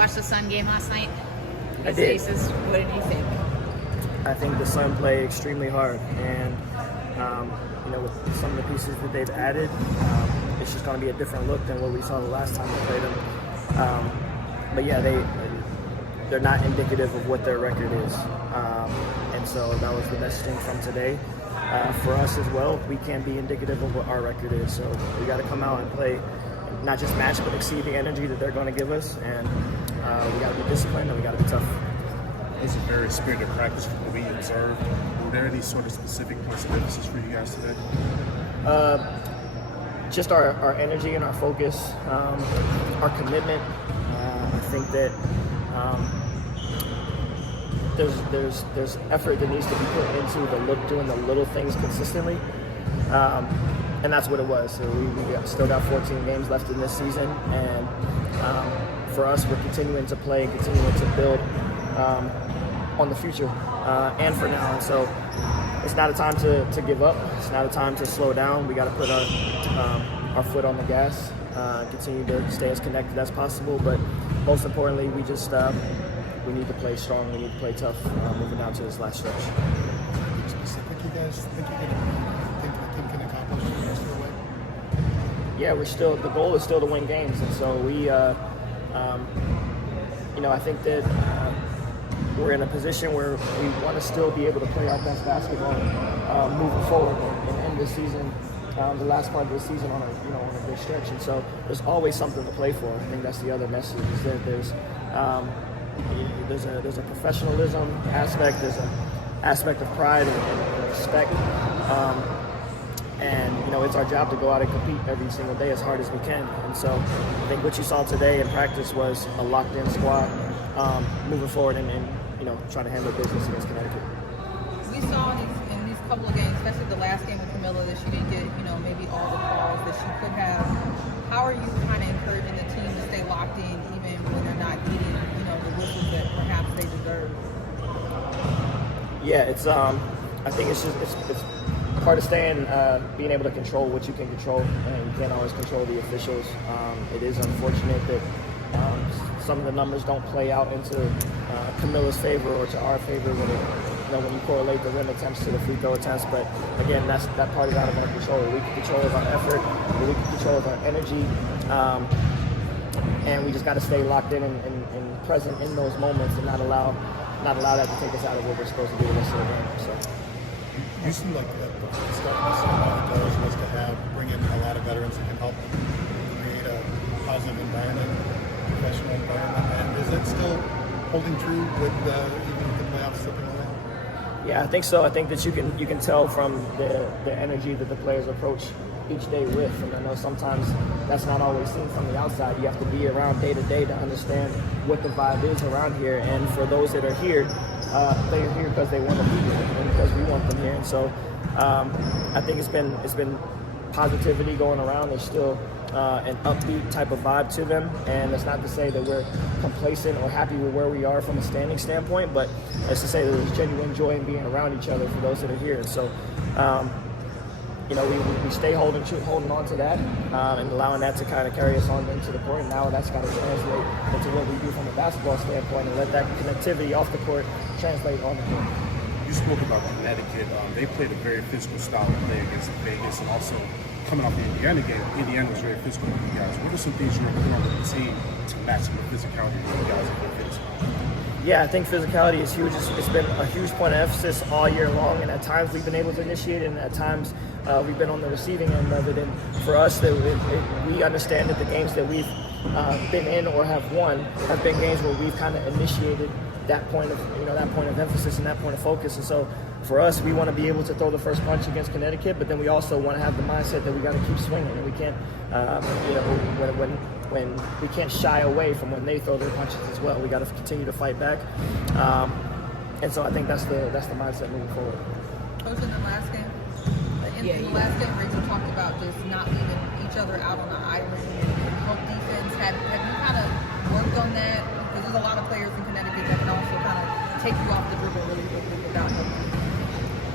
watch the Sun game last night? I did. Aces. What did you think? I think the Sun play extremely hard, and with some of the pieces that they've added, it's just going to be a different look than what we saw the last time we played them. But yeah, they're not indicative of what their record is, and so that was the messaging from today. For us as well, we can't be indicative of what our record is, so we got to come out and play, not just match, but exceed the energy that they're going to give us, and we got to be disciplined and we got to be tough. It was a very spirited practice from what we observed. Were there any sort of specific points of emphasis for you guys today? Just our energy and our focus, our commitment. I think that there's effort that needs to be put into doing the little things consistently, and that's what it was. So we still got 14 games left in this season, and for us, we're continuing to play, continuing to build on the future and for now. And so it's not a time to give up. It's not a time to slow down. We got to put our foot on the gas, continue to stay as connected as possible. But most importantly, we just we need to play strong. We need to play tough moving down to this last stretch. Specific, you guys think the team can accomplish the rest of the way? Yeah, the goal is still to win games, and so we, I think that we're in a position where we want to still be able to play our best basketball moving forward and end this season, the last part of the season on a good stretch. And so there's always something to play for. I think that's the other message, is that there's a professionalism aspect, there's an aspect of pride and respect, and it's our job to go out and compete every single day as hard as we can. And so I think what you saw today in practice was a locked-in squad moving forward and trying to handle business against Connecticut. We saw in these couple of games, especially the last game with Camilla, that she didn't get maybe all the calls that she could have. How are you kind of encouraging the team to stay locked in even when they're not getting the whistles that perhaps they deserve? Yeah, I think it's part of staying, being able to control what you can control, and you can't always control the officials. It is unfortunate that some of the numbers don't play out into Camilla's favor or to our favor when you correlate the rim attempts to the free throw attempts. But again, that part is out of our control. We can control our effort, we can control our energy, and we just got to stay locked in and present in those moments and not allow that to take us out of what we're supposed to do the rest of the game. So. You seem like the stuff you said about the Doors was to bring in a lot of veterans that can help create a positive environment, professional environment. And is that still holding true with even with the playoffs slipping away? Yeah, I think so. I think that you can tell from the energy that the players approach each day with, and I know sometimes that's not always seen from the outside. You have to be around day to day to understand what the vibe is around here. And for those that are here, they are here because they want to be here and because we want them here. And so I think it's been positivity going around. There's still an upbeat type of vibe to them, and it's not to say that we're complacent or happy with where we are from a standing standpoint, but it's to say that there's genuine joy in being around each other for those that are here. And so we stay holding on to that and allowing that to kind of carry us on into the court. And now that's got to translate into what we do from a basketball standpoint and let that connectivity off the court translate on the court. You spoke about Connecticut. They played a very physical style of play against Vegas, and also coming off the Indiana game, Indiana was very physical with you guys. What are some things you're improving with the team to match the physicality that you guys have been facing? Yeah, I think physicality is huge. It's been a huge point of emphasis all year long, and at times we've been able to initiate it, and at times we've been on the receiving end of it. And for us, we understand that the games that we've been in or have won have been games where we've kind of initiated that point of emphasis and that point of focus. And so for us, we want to be able to throw the first punch against Connecticut, but then we also want to have the mindset that we got to keep swinging, and we can't, when we can't shy away from when they throw their punches as well. We got to continue to fight back, and so I think that's the mindset moving forward. Coach, in the last game, Rachel talked about just not leaving each other out on the island and help defense. Have you kind of worked on that? Because there's a lot of players in Connecticut that can also kind of take you off the dribble really quickly without helping.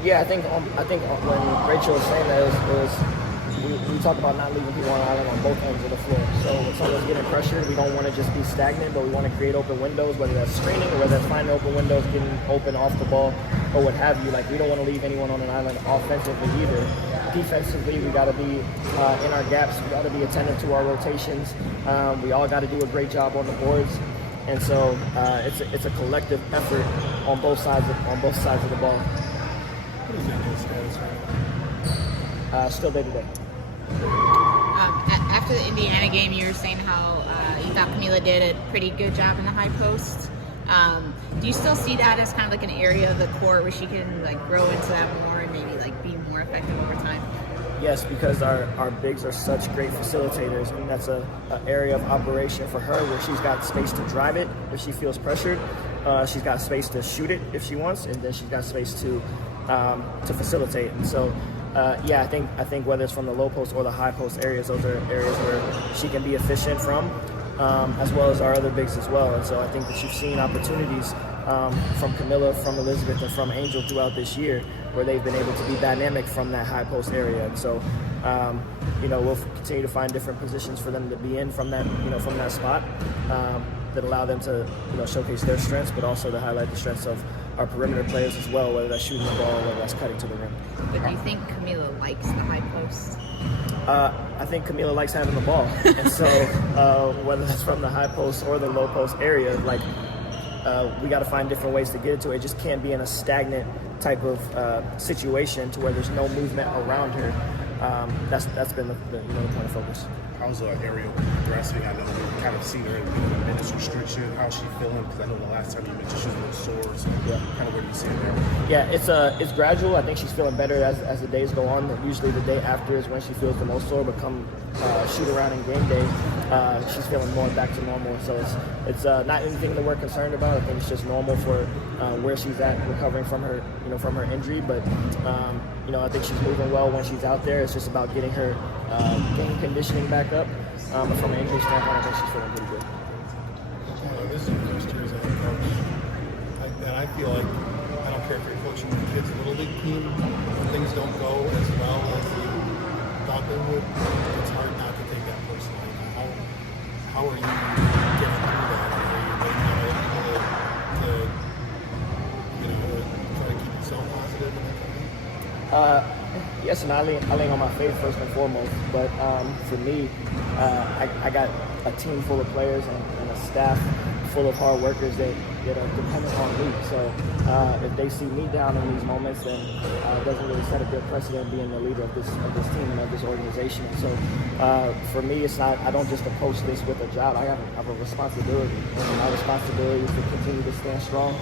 Yeah, I think when Rachel was saying that, it was we talk about not leaving people on the island on both ends of the floor. So when someone's getting pressured, we don't want to just be stagnant, but we want to create open windows, whether that's screening or whether that's finding open windows, getting open off the ball, or what have you. Like, we don't want to leave anyone on an island offensively either. Defensively, we got to be in our gaps. We got to be attentive to our rotations. We all got to do a great job on the boards. And so it's a collective effort on both sides of the ball. What is Angel's status right now? Still day to day. After the Indiana game, you were saying how you thought Camila did a pretty good job in the high post. Do you still see that as kind of like an area of the court where she can like grow into that more and maybe like be more effective over time? Yes, because our bigs are such great facilitators, and that's an area of operation for her where she's got space to drive it if she feels pressured. She's got space to shoot it if she wants, and then she's got space to facilitate. And so, yeah, I think whether it's from the low post or the high post areas, those are areas where she can be efficient from, as well as our other bigs as well. And so I think that you've seen opportunities from Camila, from Elizabeth, and from Angel throughout this year where they've been able to be dynamic from that high post area. And so, we'll continue to find different positions for them to be in from that spot that allow them to, showcase their strengths, but also to highlight the strengths of our perimeter players as well, whether that's shooting the ball or whether that's cutting to the rim. But do you think Camila likes the high post? I think Camila likes having the ball. And so whether that's from the high post or the low post area, we got to find different ways to get it to it. It just can't be in a stagnant type of situation to where there's no movement around her. That's been the point of focus. How's Ariel progressing? I know we've kind of seen her in the minutes restriction. How's she feeling? Because I know the last time you mentioned she was a little sore. So Yeah. kind of where do you see it there? Yeah, it's gradual. I think she's feeling better as the days go on. Usually the day after is when she feels the most sore, but come shoot around in game day, she's feeling more back to normal. So it's not anything that we're concerned about. I think it's just normal for where she's at, recovering from her injury. But I think she's moving well when she's out there. It's just about getting her game conditioning back up. But from an injury standpoint, I think she's feeling pretty good. This is your first year as a head coach. And I feel like, I don't care if you're coaching the kids' little league team, when things don't go as well as you thought they would, it's hard not to take that personally. How are you getting through that? Are you able to try to keep yourself positive and everything? Yes, and I lean on my faith first and foremost. But for me, I got a team full of players and a staff full of hard workers that are dependent on me. So if they see me down in these moments, then it doesn't really set a good precedent being the leader of this team and of this organization. So for me, it's not. I don't just approach this with a job. I have a responsibility, and my responsibility is to continue to stand strong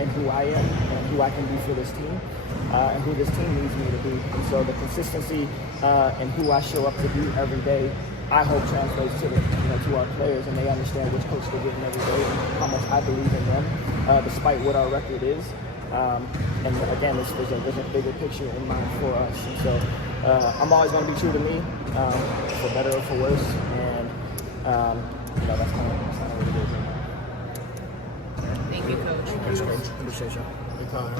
in who I am and who I can be for this team. And who this team needs me to be. And so the consistency and who I show up to be every day, I hope translates to our players, and they understand which coach they're getting every day and how much I believe in them, despite what our record is. And again, there's a bigger picture in mind for us. And so I'm always going to be true to me, for better or for worse. And that's kind of what it is. Thank you, Coach. Thanks, Coach. Appreciate you. Hey, Connor,